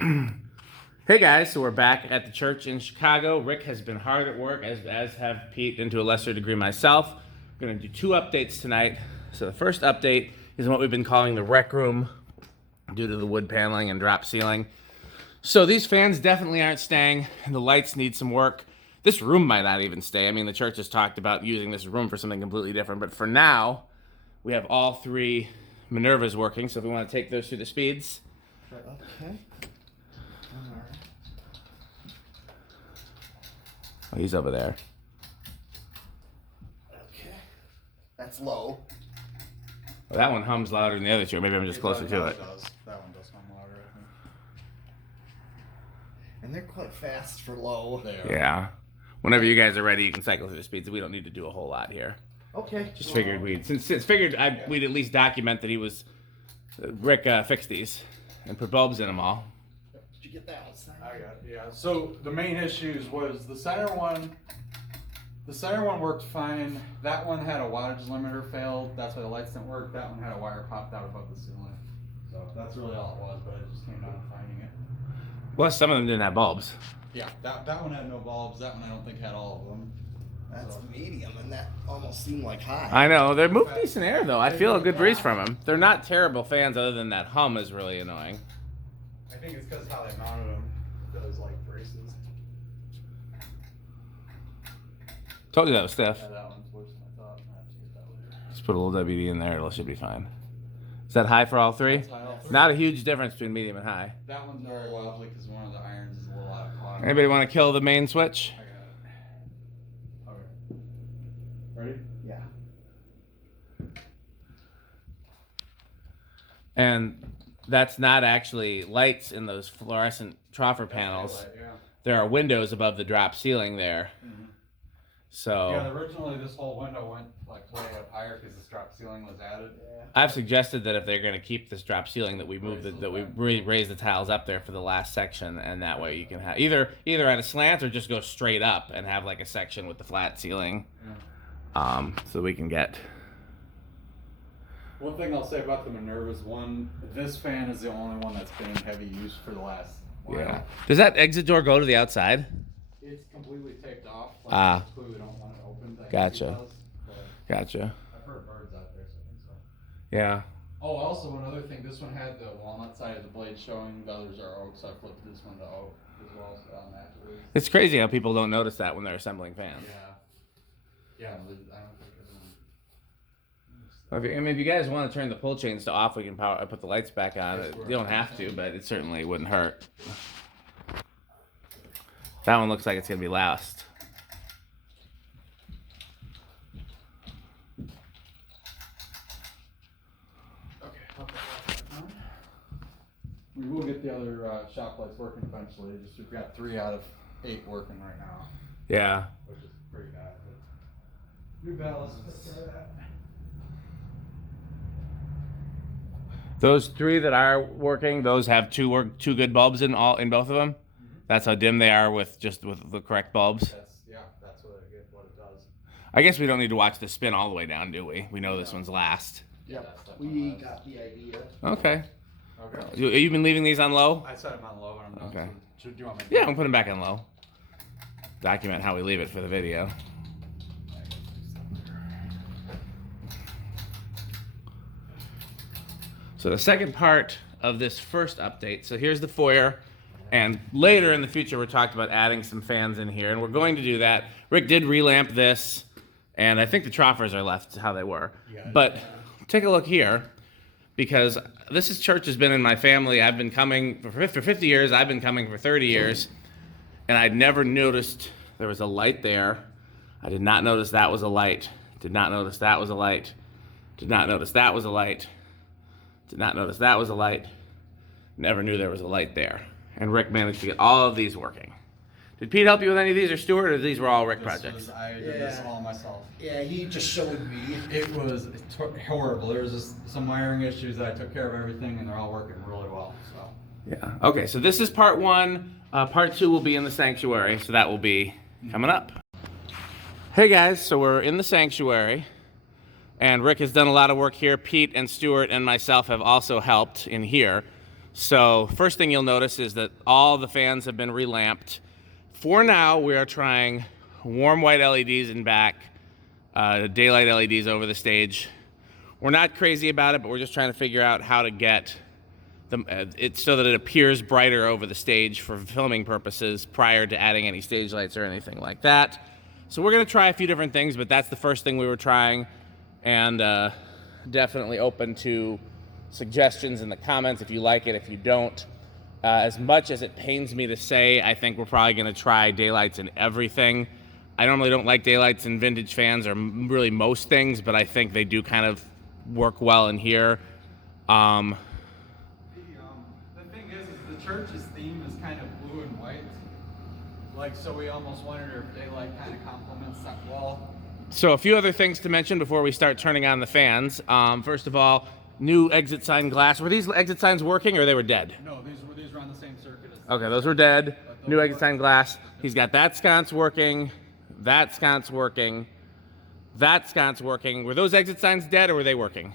Hey guys, so we're back at the church in Chicago. Rick has been hard at work, as have Pete, and to a lesser degree myself. We're going to do 2 updates tonight. So the first update is what we've been calling the rec room due to the wood paneling and drop ceiling. So these fans definitely aren't staying, and the lights need some work. This room might not even stay. I mean, the church has talked about using this room for something completely different, but for now, we have all 3 Minervas working, so if we want to take those through the speeds. Okay. Oh, he's over there. Okay. That's low. Well, that one hums louder than the other 2. Maybe I'm just closer to it. That one does hum louder, I think. And they're quite fast for low. They are. Yeah. Whenever you guys are ready, you can cycle through the speeds. We don't need to do a whole lot here. Okay. Just figured we'd we'd at least document that he was Rick fixed these and put bulbs in them all. Did you get that outside? I got it, yeah. So the main issues was the center one. The center one worked fine. That one had a wattage limiter failed. That's why the lights didn't work. That one had a wire popped out above the ceiling. So that's really all it was, but it just came down to finding it. Plus, some of them didn't have bulbs. Yeah, that one had no bulbs. That one I don't think had all of them. That's medium, and that almost seemed like high. I know. They move decent air, though. I feel a good breeze from them. They're not terrible fans, other than that hum is really annoying. I think it's because how they mounted them. Those like braces. Told you that was stiff. Yeah, that one's worse than I thought. I have to get that later. Just put a little WD in there. It should be fine. Is that high for all 3? That's high all 3. Not a huge difference between medium and high. That one's very wobbly because one of the irons is a little out of clock. Anybody want to kill the main switch? I got it. Okay. Ready? Yeah. And that's not actually lights in those fluorescent troffer panels. Yeah. There are windows above the drop ceiling there. Mm-hmm. So Yeah, originally this whole window went like way up higher because this drop ceiling was added. Yeah. I've suggested that if they're going to keep this drop ceiling, that we move raise the tiles up there for the last section, and that way you can have either at a slant or just go straight up and have like a section with the flat ceiling, so we can get. One thing I'll say about the Minervas, this fan is the only one that's been in heavy use for the last while. Yeah. Does that exit door go to the outside? It's completely taped off. Like Ah. we clearly don't want it open. Gotcha. Gotcha. I've heard birds out there, so I think so. Yeah. Oh, also another thing, this one had the walnut side of the blade showing, the others are oak, so I flipped this one to oak as well, so on that at least. It's crazy how people don't notice that when they're assembling fans. Yeah. Yeah, I don't think If you guys want to turn the pull chains to off, we can put the lights back on. You don't have to, but it certainly wouldn't hurt. That one looks like it's gonna be last. we will get the other shop lights working eventually. Just we've got 3 out of 8 working right now, Yeah. which is pretty bad. But new ballast. Those 3 that are working, those have 2 good bulbs in both of them. That's how dim they are with the correct bulbs. That's what it does. I guess we don't need to watch the spin all the way down, do we? We know this one's last. Yep. We got the idea. Okay. Okay. You've been leaving these on low? I set them on low and I'm done. Okay. So, do you want me to? Yeah, I'm putting them back on low. Document how we leave it for the video. So the second part of this first update, so here's the foyer, and later in the future we're talking about adding some fans in here, and we're going to do that. Rick did relamp this, and I think the troffers are left how they were. But take a look here, because church has been in my family. I've been coming for 50 years, I've been coming for 30 years, and I'd never noticed there was a light there. I did not notice that was a light. Did not notice that was a light. Did not notice that was a light. Did not notice that was a light. Never knew there was a light there. And Rick managed to get all of these working. Did Pete help you with any of these, or Stuart, or these were all Rick projects? I did this all myself. Yeah, he just showed me. It was horrible. There was just some wiring issues that I took care of everything, and they're all working really well. So. Yeah. Okay, so this is part 1. Part 2 will be in the sanctuary, so that will be coming up. Hey guys, so we're in the sanctuary, and Rick has done a lot of work here. Pete and Stuart and myself have also helped in here. So first thing you'll notice is that all the fans have been relamped. For now, we are trying warm white LEDs in back, daylight LEDs over the stage. We're not crazy about it, but we're just trying to figure out how to get it so that it appears brighter over the stage for filming purposes prior to adding any stage lights or anything like that. So we're gonna try a few different things, but that's the first thing we were trying, and definitely open to suggestions in the comments if you like it, if you don't. As much as it pains me to say, I think we're probably gonna try daylights in everything. I normally don't like daylights in vintage fans or really most things, but I think they do kind of work well in here. The thing is the church's theme is kind of blue and white. Like, so we almost wondered if daylight kind of complements that wall. So a few other things to mention before we start turning on the fans. First of all, new exit sign glass. Were these exit signs working or they were dead? No, these were on the same circuit as Okay, those were dead. New exit sign glass. He's got that sconce working, that sconce working, that sconce working. Were those exit signs dead or were they working?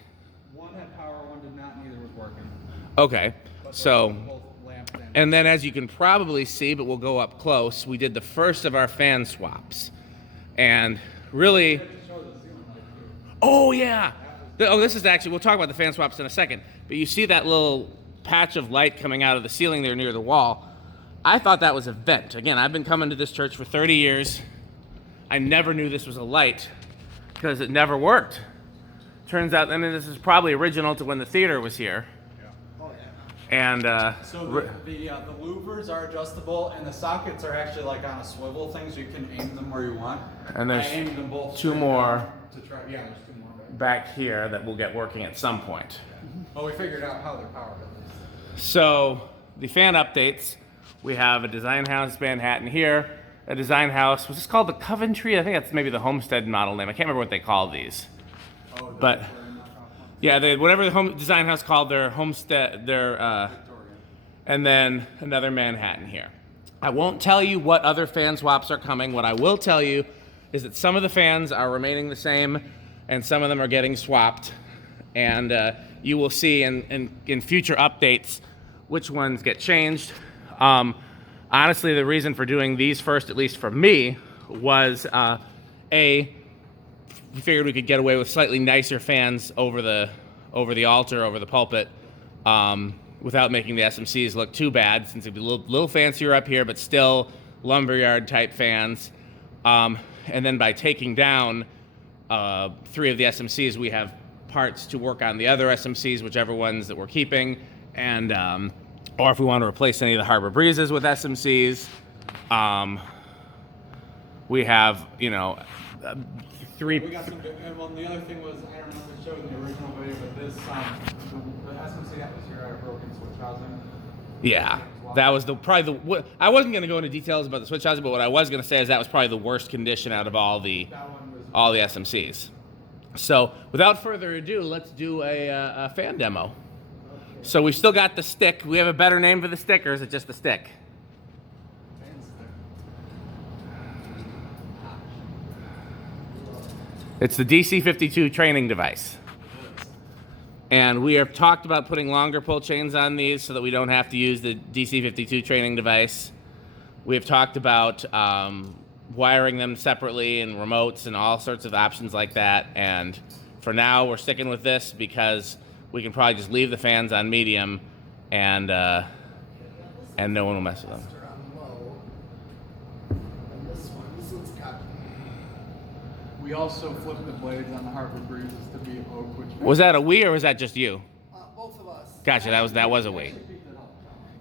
one had power, one did not, neither was working. Okay, so, Both lamped in. and then as you can probably see, but we'll go up close, we did the first of our fan swaps. And really, oh yeah. Oh, this is actually, we'll talk about the fan swaps in a second, but you see that little patch of light coming out of the ceiling there near the wall. I thought that was a vent. Again, I've been coming to this church for 30 years. I never knew this was a light because it never worked. Turns out, I mean, this is probably original to when the theater was here. Oh yeah. And So the louvers are adjustable, and the sockets are actually like on a swivel thing, so you can aim them where you want. And there's I aimed them both two straight more down to try. Yeah, there's two more. back here that will get working at some point. Well, we figured out how they're powered at least. So the fan updates, we have a Design House Manhattan here, a Design House, was this called the Coventry? I think that's maybe the Homestead model name. I can't remember what they call these. Oh, But yeah, they, whatever the home design house called their homestead, and then another Manhattan here. I won't tell you what other fan swaps are coming. What I will tell you is that some of the fans are remaining the same and some of them are getting swapped. And you will see in future updates which ones get changed. Honestly, the reason for doing these first, at least for me, was we figured we could get away with slightly nicer fans over the altar, over the pulpit, without making the SMCs look too bad, since it'd be a little fancier up here, but still lumberyard type fans. And then by taking down 3 of the SMCs, we have parts to work on the other SMCs, whichever ones that we're keeping, and or if we want to replace any of the Harbor Breezes with SMCs, we have, you know, 3. We got some good, and well, the other thing was, I don't know if it showed in the original video, but this, the SMC that was here had a broken switch housing. Yeah, that was I wasn't going to go into details about the switch housing, but what I was going to say is that was probably the worst condition out of all the SMCs. So without further ado, let's do a fan demo. So we've still got the stick. We have a better name for the stick, or is it just the stick? It's the DC52 training device. And we have talked about putting longer pull chains on these so that we don't have to use the DC52 training device. We have talked about wiring them separately and remotes and all sorts of options like that. And for now, we're sticking with this because we can probably just leave the fans on medium and no one will mess with them. We also flipped the blades on the Harbor Breezes to be oak, which Was that a we or was that just you? Both of us. Gotcha, that was a we.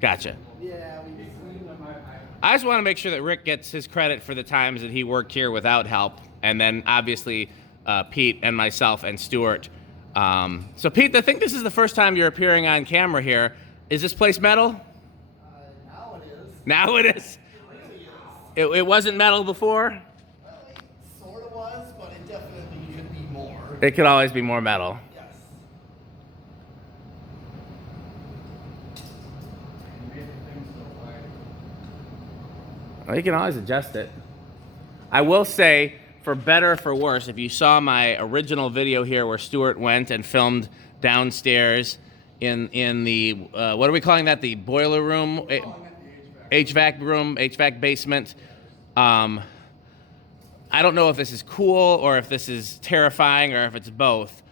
Gotcha. Yeah, we I just want to make sure that Rick gets his credit for the times that he worked here without help, and then obviously Pete and myself and Stuart. So Pete, I think this is the first time you're appearing on camera here. Is this place metal? now it is. Now it is. It really is. It wasn't metal before? Well, it sort of was, but it definitely could be more. It could always be more metal. Yes. Well, you can always adjust it. I will say, for better or for worse, if you saw my original video here where Stuart went and filmed downstairs in the what are we calling that? The boiler room, HVAC room, HVAC basement. I don't know if this is cool or if this is terrifying or if it's both.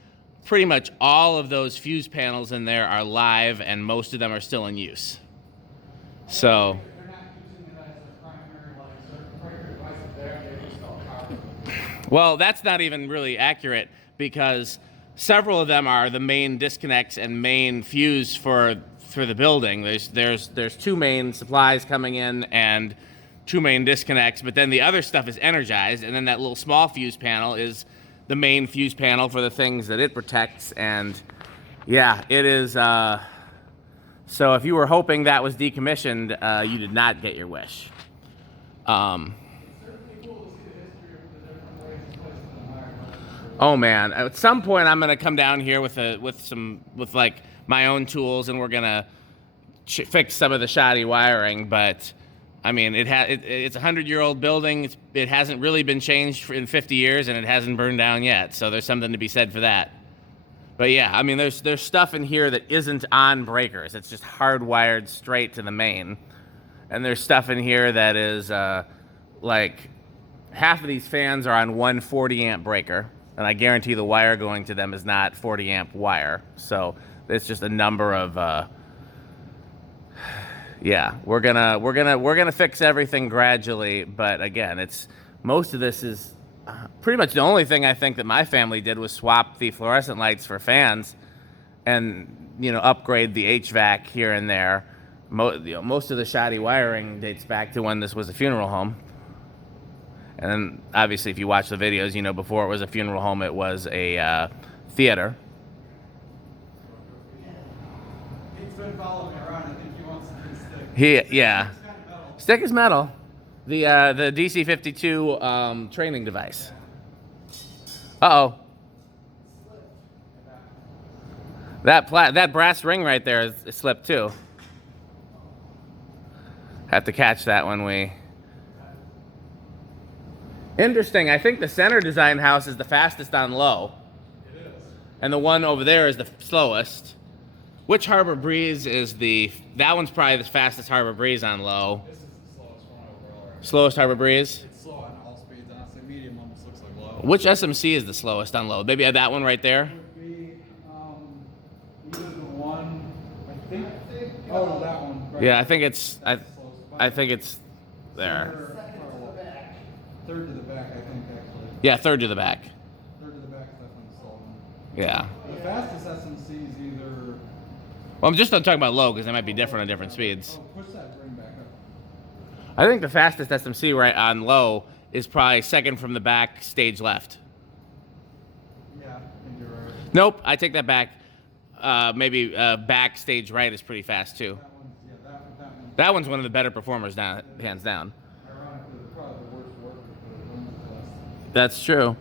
Pretty much all of those fuse panels in there are live, and most of them are still in use. So. They're not using it as a primary, like, circuit breaker device there, they install power. Well, that's not even really accurate because several of them are the main disconnects and main fuse for the building. There's two main supplies coming in and two main disconnects, but then the other stuff is energized, and then that little small fuse panel is the main fuse panel for the things that it protects. And yeah, it is. So if you were hoping that was decommissioned, you did not get your wish. Oh man, at some point I'm gonna come down here with like my own tools, and we're gonna fix some of the shoddy wiring. But I mean, it's a 100-year-old building. It hasn't really been changed in 50 years, and it hasn't burned down yet. So there's something to be said for that. But yeah, I mean, there's stuff in here that isn't on breakers. It's just hardwired straight to the main. And there's stuff in here that is like half of these fans are on one 40-amp breaker, and I guarantee the wire going to them is not 40-amp wire. So it's just a number of yeah, we're gonna fix everything gradually. But again, most of this is pretty much the only thing I think that my family did was swap the fluorescent lights for fans, and upgrade the HVAC here and there. Most of the shoddy wiring dates back to when this was a funeral home. And then obviously, if you watch the videos, before it was a funeral home, it was a theater. He's been following me around. I think he wants something to stick. Yeah. Stick is metal. The DC-52 training device. Uh-oh. That brass ring right there is slipped too. Have to catch that when we... Interesting, I think the center design house is the fastest on low. It is. And the one over there is the slowest. Which Harbor Breeze is that one's probably the fastest Harbor Breeze on low. This is the slowest one overall. Right? Slowest Harbor Breeze? It's slow on all speeds. Honestly, medium almost looks like low. Which SMC is the slowest on low? Maybe that one right there? Would be either the one, I think. Oh, no, that one. Right. Yeah, I think it's there. Third to the back, I think, actually. Yeah, third to the back. Third to the back is definitely the slow one. Yeah. The fastest SMC is either... Well, I'm just not talking about low because they might be different at different speeds. Oh, push that ring back up. I think the fastest SMC right on low is probably second from the back, stage left. Yeah, I think you're right. Nope, I take that back. Maybe back stage right is pretty fast too. That one's, yeah, that one's That one's one of the better performers down, hands down. ironically probably the worst worker for the women's class. That's true.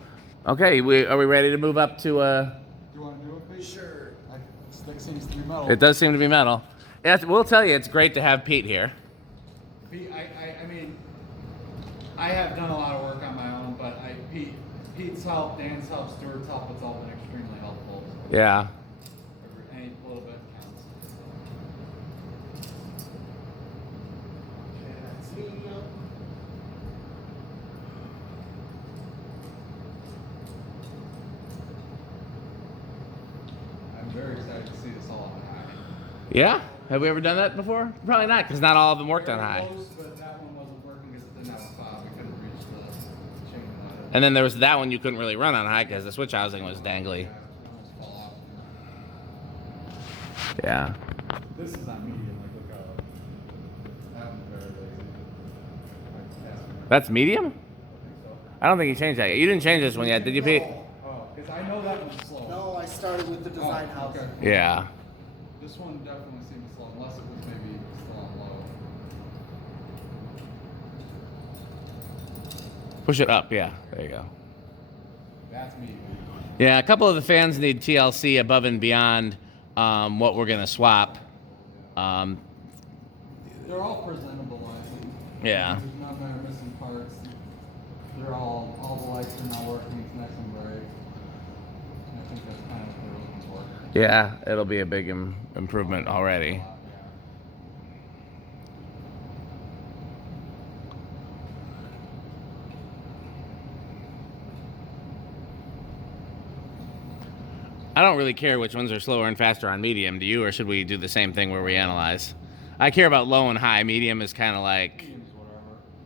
Okay, are we ready to move up to Do you want to do it, Pete? Sure. Stick seems to be metal. It does seem to be metal. Yeah, we'll tell you, it's great to have Pete here. Pete, I mean, I have done a lot of work on my own, but Pete's help, Dan's help, Stuart's help, it's all been extremely helpful. Yeah. Any little bit counts. Okay, that's medium. I'm very excited to see this all on high. Yeah? Have we ever done that before? Probably not, because not all of them worked on high. Close, but that one wasn't working because it didn't have a fob. We couldn't reach the chain ladder. And then there was that one you couldn't really run on high because the switch housing was dangly. Almost fall off. Yeah. This is on medium. Like, look how that one's very lazy. That's medium? I think so. I don't think you changed that yet. You didn't change this one yet, did you, Pete? Oh, because I know that one's slow. No, I started with the design Oh, house. okay. Yeah. This one definitely seems slow, unless it was maybe still on low. Push it up, yeah. There you go. That's medium. Yeah, a couple of the fans need TLC above and beyond what we're going to swap. They're all presentable, I think. Yeah. There's not many missing parts. All the lights are now working. It's nice and bright. I think that's kind of what they're looking for. torque. Yeah, it'll be a big improvement already. Yeah. I don't really care which ones are slower and faster on medium. Do you, or should we do the same thing where we analyze? I care about low and high. Medium is kind of like, Medium's whatever.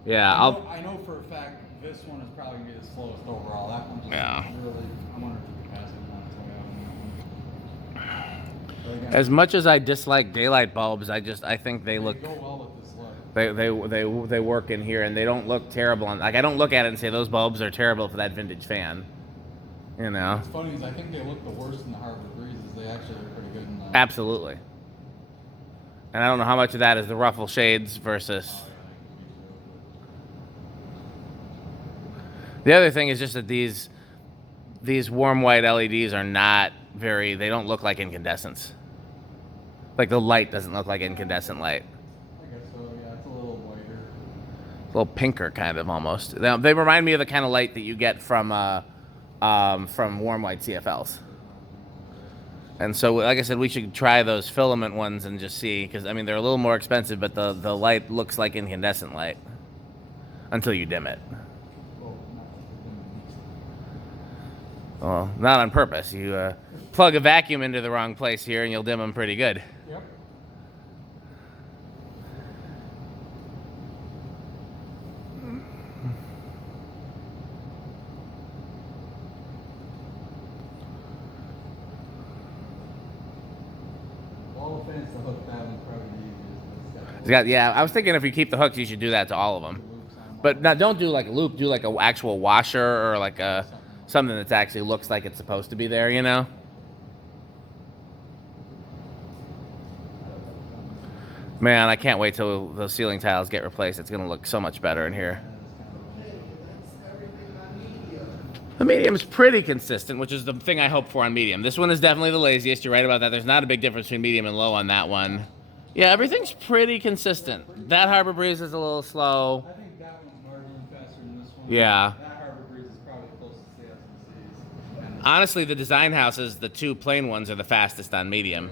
yeah, I know for a fact this one is probably gonna be the slowest overall. That one just Yeah. really, I wonder if the capacity points will have. But again, as much as I dislike daylight bulbs, I think they look, go well with this light. they work in here and they don't look terrible. Like I don't look at it and say those bulbs are terrible for that vintage fan. You know. What's funny is I think they look the worst in the Harbor Breezes. They actually are pretty good in the. Absolutely. And I don't know how much of that is the ruffle shades versus. The other thing is just that these warm white LEDs are not very. They don't look like incandescents. Like the light doesn't look like incandescent light. I guess so. Yeah, it's a little whiter. A little pinker, kind of almost. They remind me of the kind of light that you get from warm white CFLs. And so, like I said, we should try those filament ones and just see, because I mean they're a little more expensive, but the light looks like incandescent light until you dim it. Well, not on purpose. You plug a vacuum into the wrong place here, and you'll dim them pretty good. Yep. All the fans to hook that one's probably the easiest. It's got, yeah, I was thinking if you keep the hooks, you should do that to all of them. But now, don't do like a loop. Do like an actual washer or like a something that actually looks like it's supposed to be there. You know. Man, I can't wait till those ceiling tiles get replaced. It's gonna look so much better in here. Okay, that's everything on medium. The medium's pretty consistent, which is the thing I hope for on medium. This one is definitely the laziest. You're right about that. There's not a big difference between medium and low on that one. Yeah, everything's pretty consistent. That Harbor Breeze is a little slow. I think that one's marginally faster than this one. Yeah. That Harbor Breeze is probably closest to the S&Cs. Honestly, the design houses, the two plain ones, are the fastest on medium,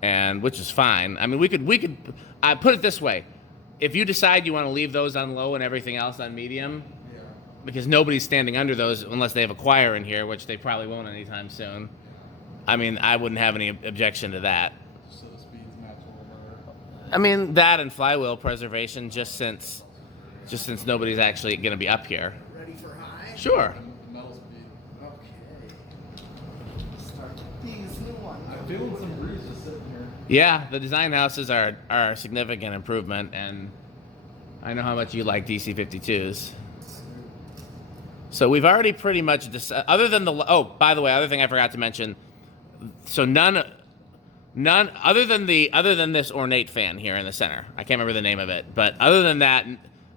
and which is fine. I mean, we could. I put it this way: if you decide you want to leave those on low and everything else on medium, Yeah. because nobody's standing under those unless they have a choir in here, which they probably won't anytime soon. I mean, I wouldn't have any objection to that. So the speeds match a little better. I mean, that and flywheel preservation, just since nobody's actually going to be up here. Ready for high? Sure. The metal speed. Okay. Start these new ones. I'm feeling some breeze just sitting here. Yeah, the design houses are a significant improvement, and I know how much you like DC52s. So we've already pretty much other than by the way, other thing I forgot to mention. So none other than this ornate fan here in the center. I can't remember the name of it, but other than that,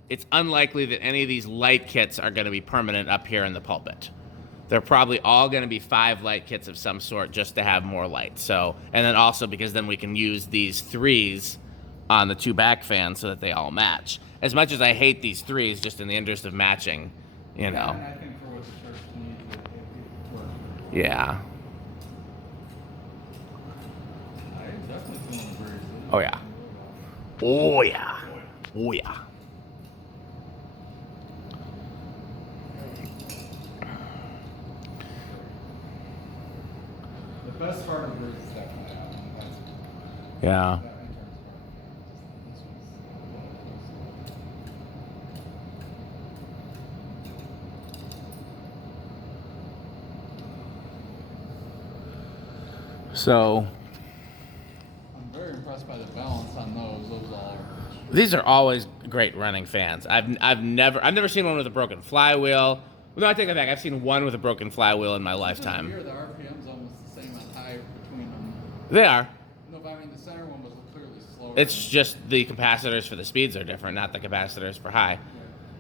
it's unlikely that any of these light kits are going to be permanent up here in the pulpit. They're probably all going to be 5 light kits of some sort just to have more light. So, and then also because then we can use these 3s on the 2 back fans so that they all match. As much as I hate these 3s, just in the interest of matching, you know. And I think for what the church needs, it works. Yeah. I'm definitely feeling the breeze. Oh yeah. Oh yeah. Oh yeah. The best part of the breeze is definitely that one. That's Yeah. that in terms of this one's So I'm very impressed by the balance on those. Those all are. these are always great running fans. I've never seen one with a broken flywheel. No, I take that back. I've seen one with a broken flywheel in my lifetime. Here, the RPM's almost the same on high between them. They are. No, but I mean the center one was clearly slower. It's just the capacitors for the speeds are different, not the capacitors for high.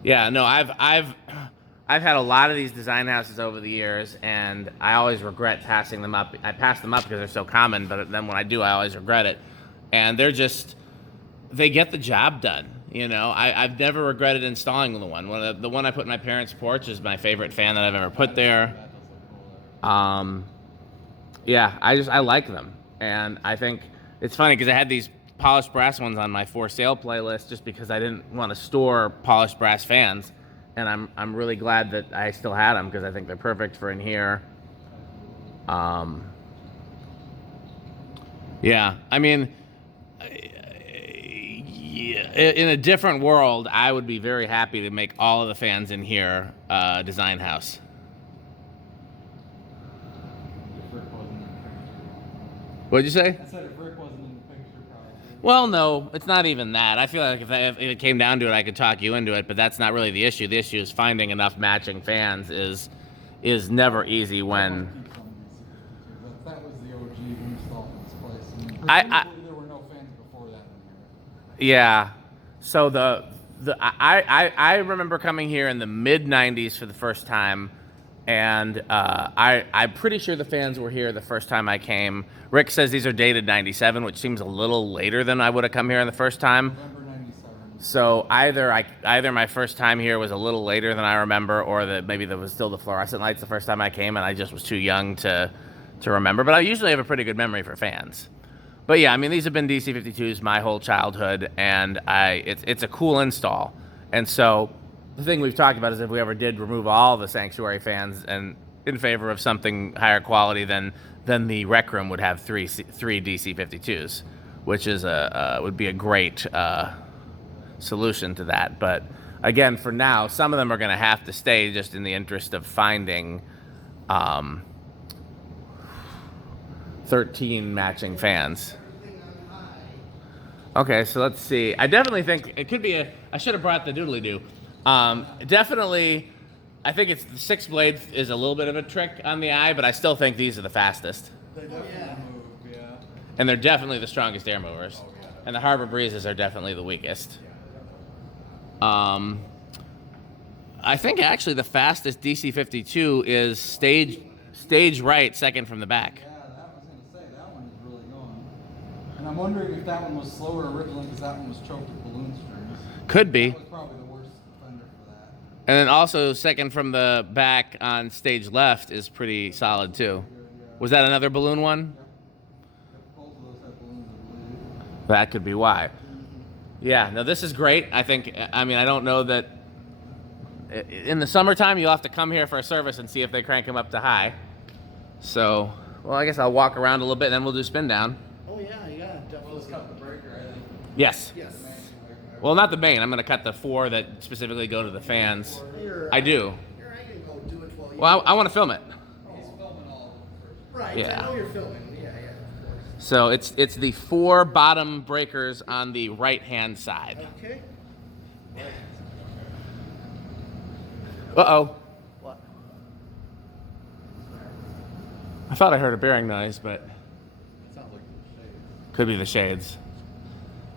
Yeah, no, I've had a lot of these design houses over the years, and I always regret passing them up. I pass them up because they're so common, but then when I do, I always regret it. And they get the job done. You know, I've never regretted installing the one. The one I put in my parents' porch is my favorite fan that I've ever put there. That does look cool there. Yeah, I like them, and I think it's funny because I had these polished brass ones on my for sale playlist just because I didn't want to store polished brass fans, and I'm really glad that I still had them because I think they're perfect for in here. Yeah, I mean, yeah, in a different world, I would be very happy to make all of the fans in here design house. If Rick wasn't in the picture. What'd you say? I said if Rick wasn't in the picture, probably. Well, no, it's not even that. I feel like if it came down to it, I could talk you into it, but that's not really the issue. The issue is finding enough matching fans is never easy when. That was the OG install in this place. I Presumably there were no fans before that in here. Yeah. So I remember coming here in the mid '90s for the first time, and I'm pretty sure the fans were here the first time I came. Rick says these are dated '97, which seems a little later than I would have come here in the first time. November '97. So either my first time here was a little later than I remember, or that maybe there was still the fluorescent lights the first time I came, and I just was too young to remember. But I usually have a pretty good memory for fans. But yeah, I mean, these have been DC52s my whole childhood, and it's a cool install. And so the thing we've talked about is if we ever did remove all the Sanctuary fans and in favor of something higher quality, then the Rec Room would have three DC52s, which is would be a great solution to that. But again, for now, some of them are going to have to stay just in the interest of finding 13 matching fans. Okay, so let's see. I definitely think it could be I should have brought the doodly-doo. Definitely, I think it's the 6 blade is a little bit of a trick on the eye, but I still think these are the fastest. They definitely move, yeah. And they're definitely the strongest air movers. Oh, yeah. And the Harbor Breezes are definitely the weakest. I think actually the fastest DC52 is stage right, second from the back. Yeah, that was going to say, that one is really going. And I'm wondering if that one was slower originally because that one was choked with balloon strings. Could be. That was probably the worst offender for that. And then also second from the back on stage left is pretty solid too. Was that another balloon one? Yep. Both of those had balloons, I believe. That could be why. Yeah, no, this is great. I think, I mean, I don't know that in the summertime you'll have to come here for a service and see if they crank them up to high. So, well, I guess I'll walk around a little bit and then we'll do spin down. Oh yeah, definitely. We'll just cut the breaker, I think. Yes. Yes. Well, not the main. I'm going to cut the 4 that specifically go to the fans. Here, I do. Here, I can go do it while you. Well, I want to film it. He's filming all of them first. Right. Yeah. I know you're filming. Yeah, of course. So it's the 4 bottom breakers on the right-hand side. Okay. Uh-oh. What? I thought I heard a bearing noise, but It sounds like the shades. could be the shades.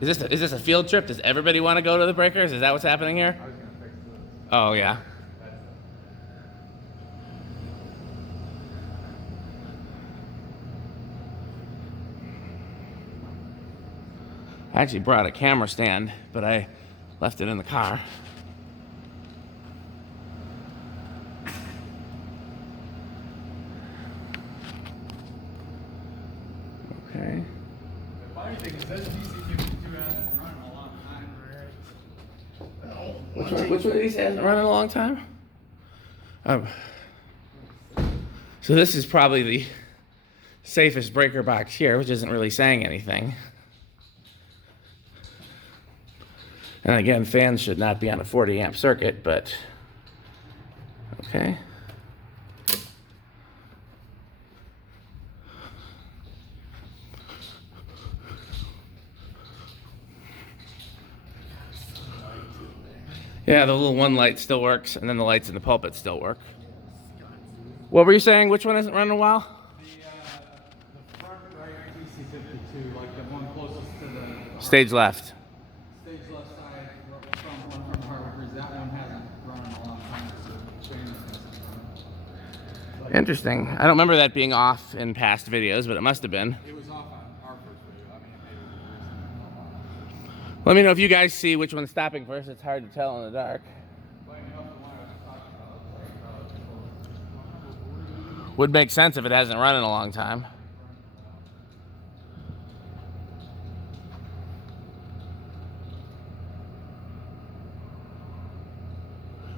Is this a field trip? Does everybody want to go to the breakers? Is that what's happening here? I was going to fix this. Oh, yeah. I actually brought a camera stand, but I left it in the car. Okay. The funny thing is this DC52 hasn't run in a long time, right? Which one of these hasn't run in a long time? Oh. So this is probably the safest breaker box here, which isn't really saying anything. And again, fans should not be on a 40 amp circuit, but okay. Yeah, the little one light still works, and then the lights in the pulpit still work. What were you saying? Which one hasn't run in a while? The front right DC52, like the one closest to the Stage left. stage left side, from one from Harbor Breeze, that one hasn't run in a long time, so the chain hasn't run. Interesting. I don't remember that being off in past videos, but it must have been. It was off on our first video. I mean, maybe it was recent. Let me know if you guys see which one's stopping first. It's hard to tell in the dark. Would make sense if it hasn't run in a long time.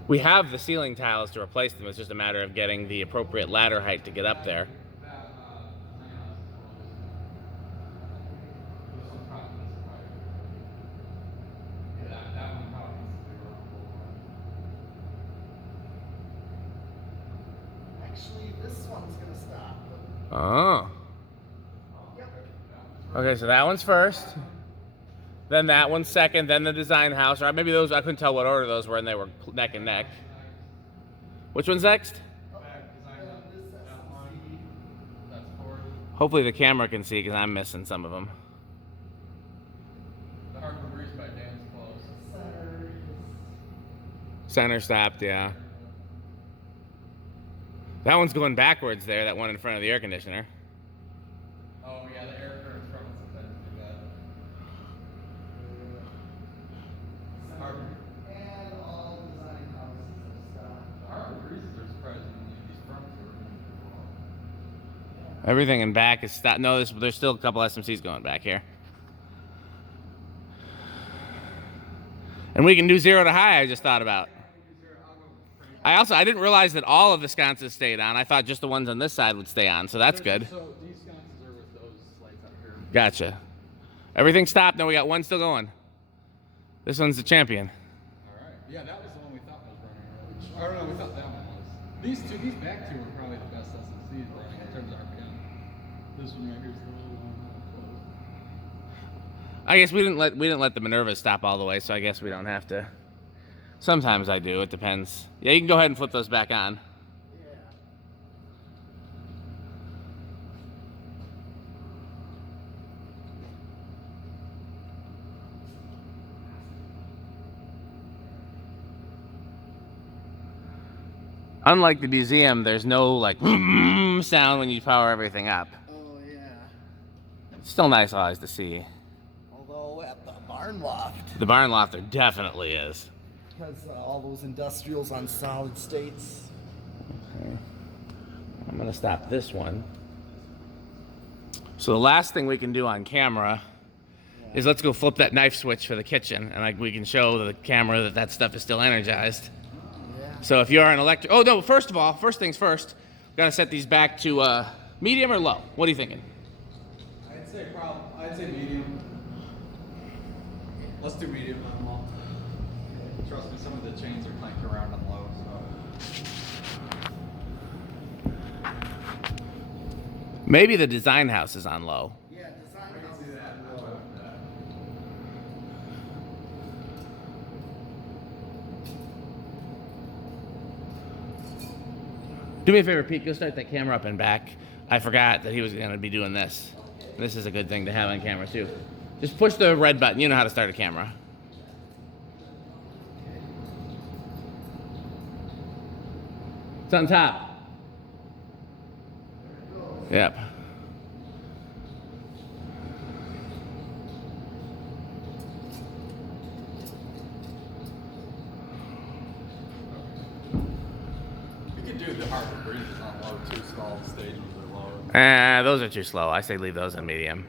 We have the ceiling tiles to replace them. It's just a matter of getting the appropriate ladder height to get up there. Actually, this one's gonna stop. Oh. Yep. Okay, so that one's first. Then that one's second. Then the design house. Or maybe those, I couldn't tell what order those were, and they were neck and neck. Which one's next? Hopefully the camera can see because I'm missing some of them. The hardwood breeze by Dan's close. Center stopped, yeah. That one's going backwards there, that one in front of the air conditioner. Oh yeah, the air current from it sometimes do that. And all design houses have stopped. The hardwood breezes are surprisingly, these fronts are. Everything in back is stopped. No, there's still a couple SMCs going back here. And we can do 0 to high, I just thought about. I didn't realize that all of the sconces stayed on. I thought just the ones on this side would stay on, so that's good. So these sconces are with those lights up here. Gotcha. Everything stopped. No, we got one still going. This one's the champion. All right. Yeah, that was the one we thought was running. Or no, we thought that one was. These back two are probably the best SMCs running in terms of RPM. This one right here is the little one. I guess we didn't let the Minervas stop all the way, so I guess we don't have to. Sometimes I do. It depends. Yeah, you can go ahead and flip those back on. Yeah. Unlike the museum, there's no like sound when you power everything up. Oh yeah. It's still nice always to see. Although at the barn loft, The barn loft there definitely is. because all those industrials on solid states. Okay. I'm gonna stop this one. So the last thing we can do on camera is let's go flip that knife switch for the kitchen, and like we can show the camera that that stuff is still energized. Yeah. So if you're an electric, oh no, first of all, first things first, gotta set these back to medium or low. What are you thinking? I'd say medium. Let's do medium on low. Trust me, some of the chains are clanked around on low, so. Maybe the design house is on low. Yeah, design house. Do that. Do me a favor, Pete, go start that camera up and back. I forgot that he was gonna be doing this. This is a good thing to have on camera too. Just push the red button. You know how to start a camera. It's on top. Yep. You could do the hardwood breezes on low too, so all the stages are low. Those are too slow. I say leave those on medium.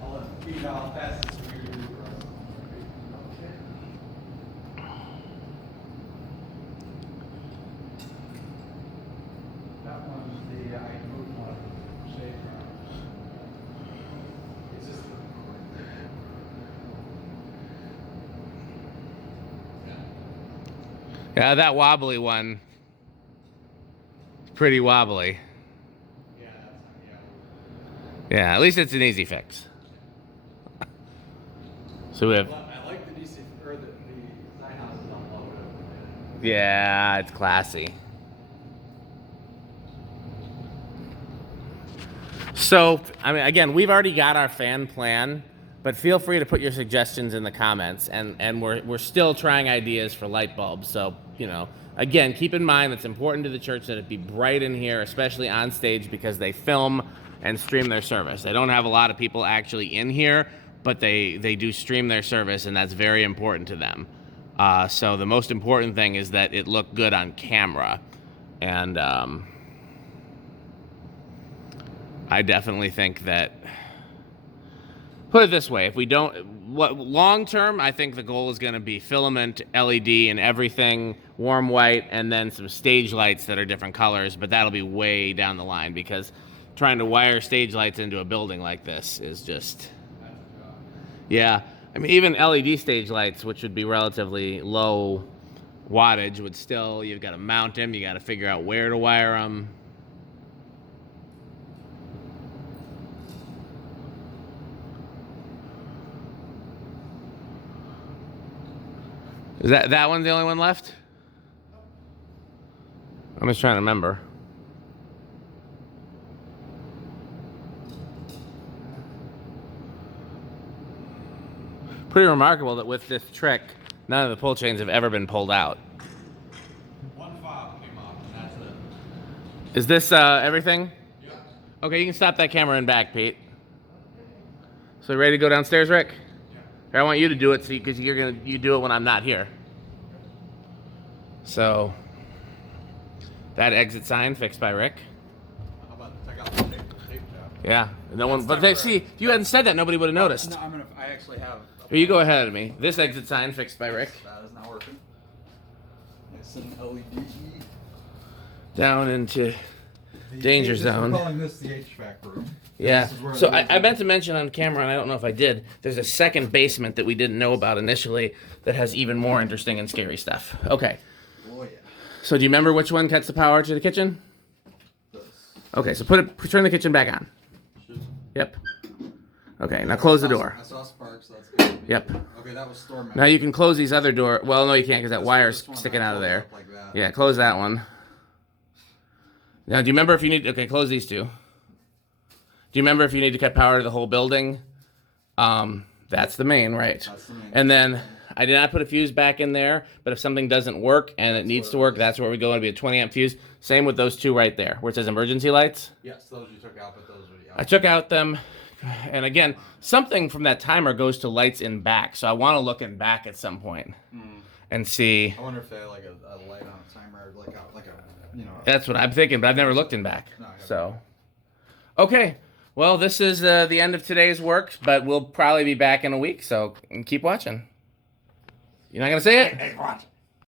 I'll let Pete out fast as we do the rest. That one's the I moved one shade around. It's just Yeah, that wobbly one. Pretty wobbly. yeah. Yeah, at least it's an easy fix. So we have. I like the DC or the design house is on low. Yeah, it's classy. So, I mean, again, we've already got our fan plan, but feel free to put your suggestions in the comments, and we're still trying ideas for light bulbs. So, you know, again, keep in mind it's important to the church that it be bright in here, especially on stage, because they film and stream their service. They don't have a lot of people actually in here, but they do stream their service, and that's very important to them. So the most important thing is that it look good on camera, and I definitely think that put it this way, if we don't, what long term, I think the goal is going to be filament, LED, and everything, warm white, and then some stage lights that are different colors, but that'll be way down the line because trying to wire stage lights into a building like this is just, yeah. I mean, even LED stage lights, which would be relatively low wattage, would still, you've got to mount them, you got to figure out where to wire them. Is that one the only one left? I'm just trying to remember. Pretty remarkable that with this trick, none of the pull chains have ever been pulled out. One fob came off, and that's it. Is this everything? Yeah. Okay, you can stop that camera in back, Pete. So you ready to go downstairs, Rick? Yeah. I want you to do it because you do it when I'm not here. So that exit sign fixed by Rick. How about take out the tape job? Yeah, no one. But they see if you hadn't said that, nobody would have noticed. No, I actually have. Well, you go ahead of me. This exit sign fixed by Rick. That is not working. It's an LED. Down into danger zone. We're calling this the HVAC room. Yeah. This is where So the- I meant to mention on camera, and I don't know if I did. There's a second basement that we didn't know about initially that has even more interesting and scary stuff. Okay. Oh yeah. So do you remember which one cuts the power to the kitchen? This. Okay. So turn the kitchen back on. Yep. Okay. Now close the door. I saw sparks. So that's good. Yep. Okay, that was storm. Now you can close these other door. Well, no, you can't because that This wire's one sticking I out of pulled there. up like that. Yeah. Close that one. Now, do you remember if you need? Okay, close these two. Do you remember if you need to cut power to the whole building? That's the main, right? That's the main. And then I did not put a fuse back in there, but if something doesn't work and it needs to work, that's where we go. It'll be a 20 amp fuse. Same with those two right there, where it says emergency lights. Yes, those you took out, but those were the I took out them, and again, something from that timer goes to lights in back, so I want to look in back at some point and see. I wonder if they had like a light on a timer, like a you know. That's what I'm thinking, but I've never looked in back. No, I haven't. So, okay. Well, this is the end of today's work, but we'll probably be back in a week, so keep watching. You're not going to say it? Hey, watch.